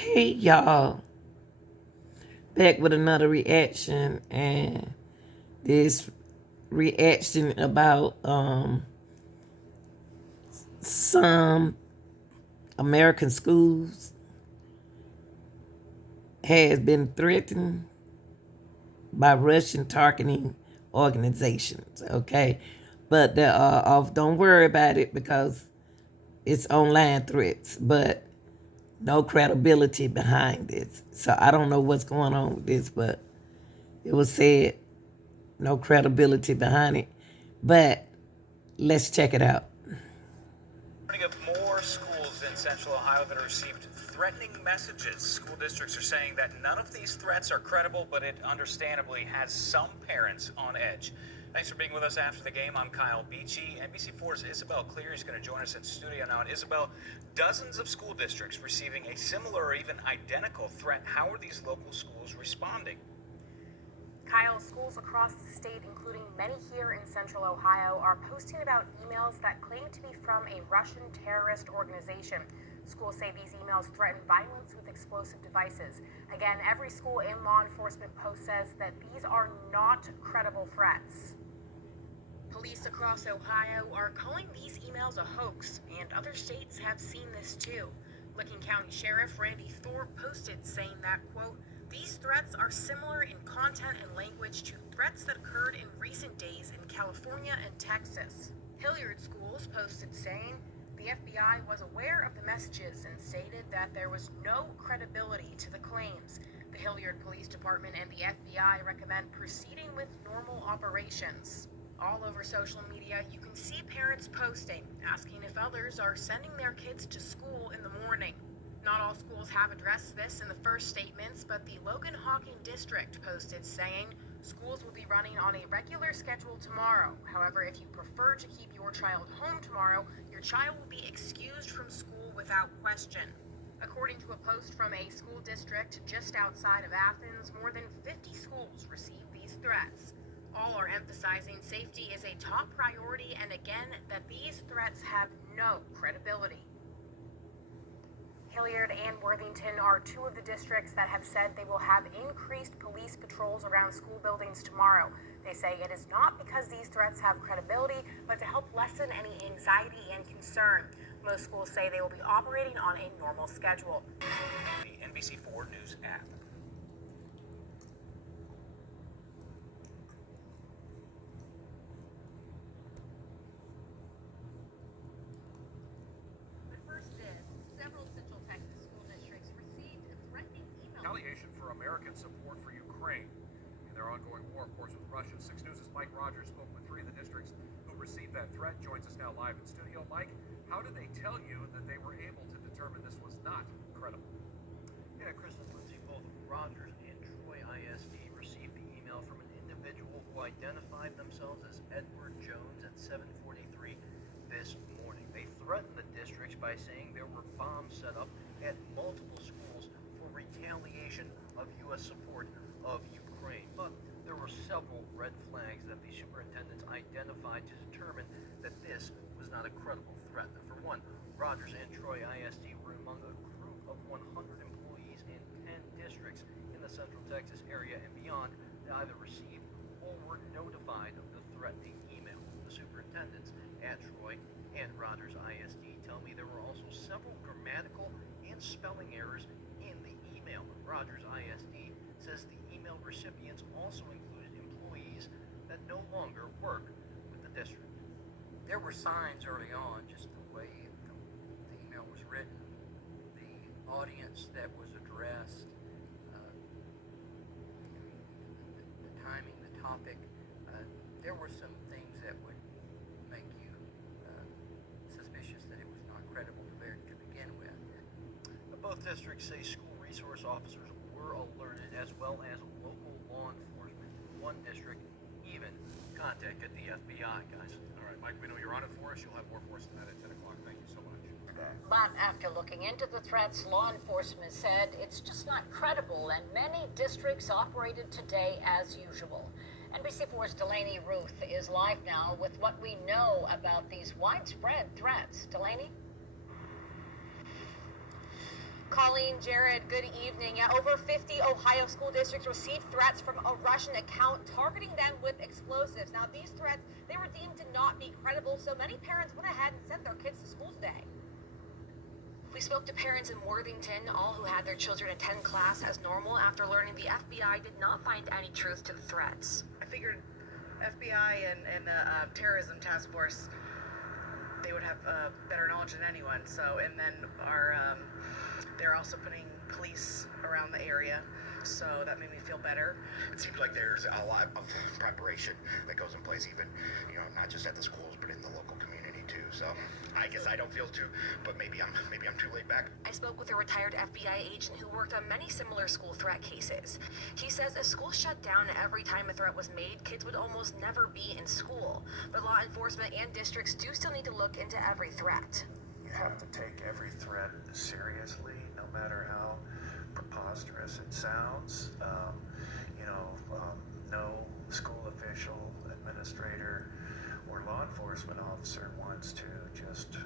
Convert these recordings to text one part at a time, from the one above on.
Hey y'all, back with another reaction, and this reaction about some American schools has been threatened by Russian targeting organizations. Okay, but don't worry about it because it's online threats, but no credibility behind this. So I don't know what's going on with this, but it was said no credibility behind it. But let's check it out. Of more schools in central Ohio that have received threatening messages. School districts are saying that none of these threats are credible, but it understandably has some parents on edge. Thanks for being with us after the game. I'm Kyle Beachy. NBC4's Isabel Cleary is going to join us in studio now. And Isabel, dozens of school districts receiving a similar or even identical threat. How are these local schools responding? Kyle, schools across the state, including many here in central Ohio, are posting about emails that claim to be from a Russian terrorist organization. Schools say these emails threaten violence with explosive devices. Again, every school and law enforcement post says that these are not credible threats. Police across Ohio are calling these emails a hoax, and other states have seen this too. Licking County Sheriff Randy Thorpe posted saying that, quote, these threats are similar in content and language to threats that occurred in recent days in California and Texas. Hilliard Schools posted saying the FBI was aware of the messages and stated that there was no credibility to the claims. The Hilliard Police Department and the FBI recommend proceeding with normal operations. All over social media, you can see parents posting, asking if others are sending their kids to school in the morning. Not all schools have addressed this in the first statements, but the Logan Hocking District posted saying schools will be running on a regular schedule tomorrow. However, if you prefer to keep your child home tomorrow, your child will be excused from school without question. According to a post from a school district just outside of Athens, more than 50 schools received these threats. All are emphasizing safety is a top priority, and again, that these threats have no credibility. Hilliard and Worthington are two of the districts that have said they will have increased police patrols around school buildings tomorrow. They say it is not because these threats have credibility, but to help lessen any anxiety and concern. Most schools say they will be operating on a normal schedule. The NBC4 News app. Retaliation for American support for Ukraine in their ongoing war, of course, with Russia. 6 News' Mike Rogers spoke with 3 of the districts who received that threat. Joins us now live in studio. Mike, how did they tell you that they were able to determine this was not credible? Yeah, Chris and Lindsay, both Rogers and Troy ISD received the email from an individual who identified themselves as Edward Jones at 7:43 this morning. They threatened the districts by saying there were bombs set up at multiple schools for retaliation of U.S. support of Ukraine. But there were several red flags that the superintendents identified to determine that this was not a credible threat. For one, Rogers and Troy ISD were among a group of 100 employees in 10 districts in the Central Texas area and beyond that either received or were notified of the threatening email. The superintendents at Troy and Rogers ISD tell me there were also several grammatical and spelling errors in the email. Rogers ISD says the email recipients also included employees that no longer work with the district. There were signs early on, just the way the email was written, the audience that was addressed, the timing, the topic. There were some things that would make you suspicious that it was not credible to begin with. Both districts say school resource officers were alerted, as well as local law enforcement. One district even contacted the FBI, guys. All right, Mike, we know you're on it for us. You'll have more for us tonight at 10 o'clock. Thank you so much. But after looking into the threats, law enforcement said it's just not credible, and many districts operated today as usual. NBC4's Delaney Ruth is live now with what we know about these widespread threats. Delaney? Colleen, Jared, good evening. Yeah, over 50 Ohio school districts received threats from a Russian account targeting them with explosives. Now, these threats, they were deemed to not be credible, so many parents went ahead and sent their kids to school today. We spoke to parents in Worthington, all who had their children attend class as normal after learning the FBI did not find any truth to the threats. I figured FBI and the terrorism task force, they would have better knowledge than anyone. So, and then they're also putting police around the area, so that made me feel better. It seems like there's a lot of preparation that goes in place, even, not just at the schools, but in the local community too. So I guess I don't feel too, but maybe I'm too laid back. I spoke with a retired FBI agent who worked on many similar school threat cases. He says if schools shut down every time a threat was made, kids would almost never be in school. But law enforcement and districts do still need to look into every threat. You have to take every threat seriously, no matter how preposterous it sounds. No school official, administrator, or law enforcement officer wants to just,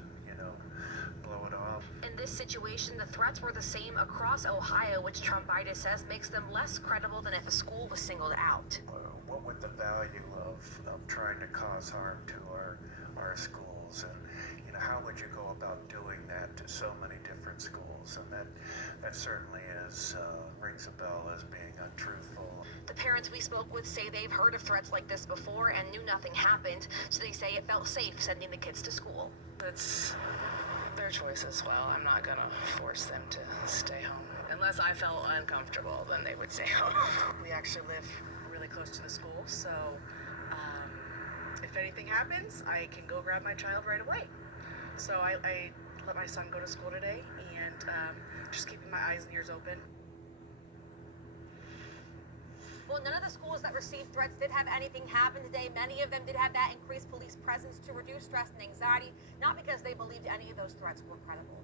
blow it off. In this situation, the threats were the same across Ohio, which Trumpitis says makes them less credible than if a school was singled out. What would the value of trying to cause harm to our schools, and how would you go about doing that to so many different schools? And that certainly rings a bell as being untruthful. The parents we spoke with say they've heard of threats like this before and knew nothing happened, so they say it felt safe sending the kids to school. It's their choice as well. I'm not gonna force them to stay home. Unless I felt uncomfortable, then they would stay home. We actually live really close to the school, so if anything happens, I can go grab my child right away. So I let my son go to school today, and just keeping my eyes and ears open. Well, none of the schools that received threats did have anything happen today. Many of them did have that increased police presence to reduce stress and anxiety, not because they believed any of those threats were credible.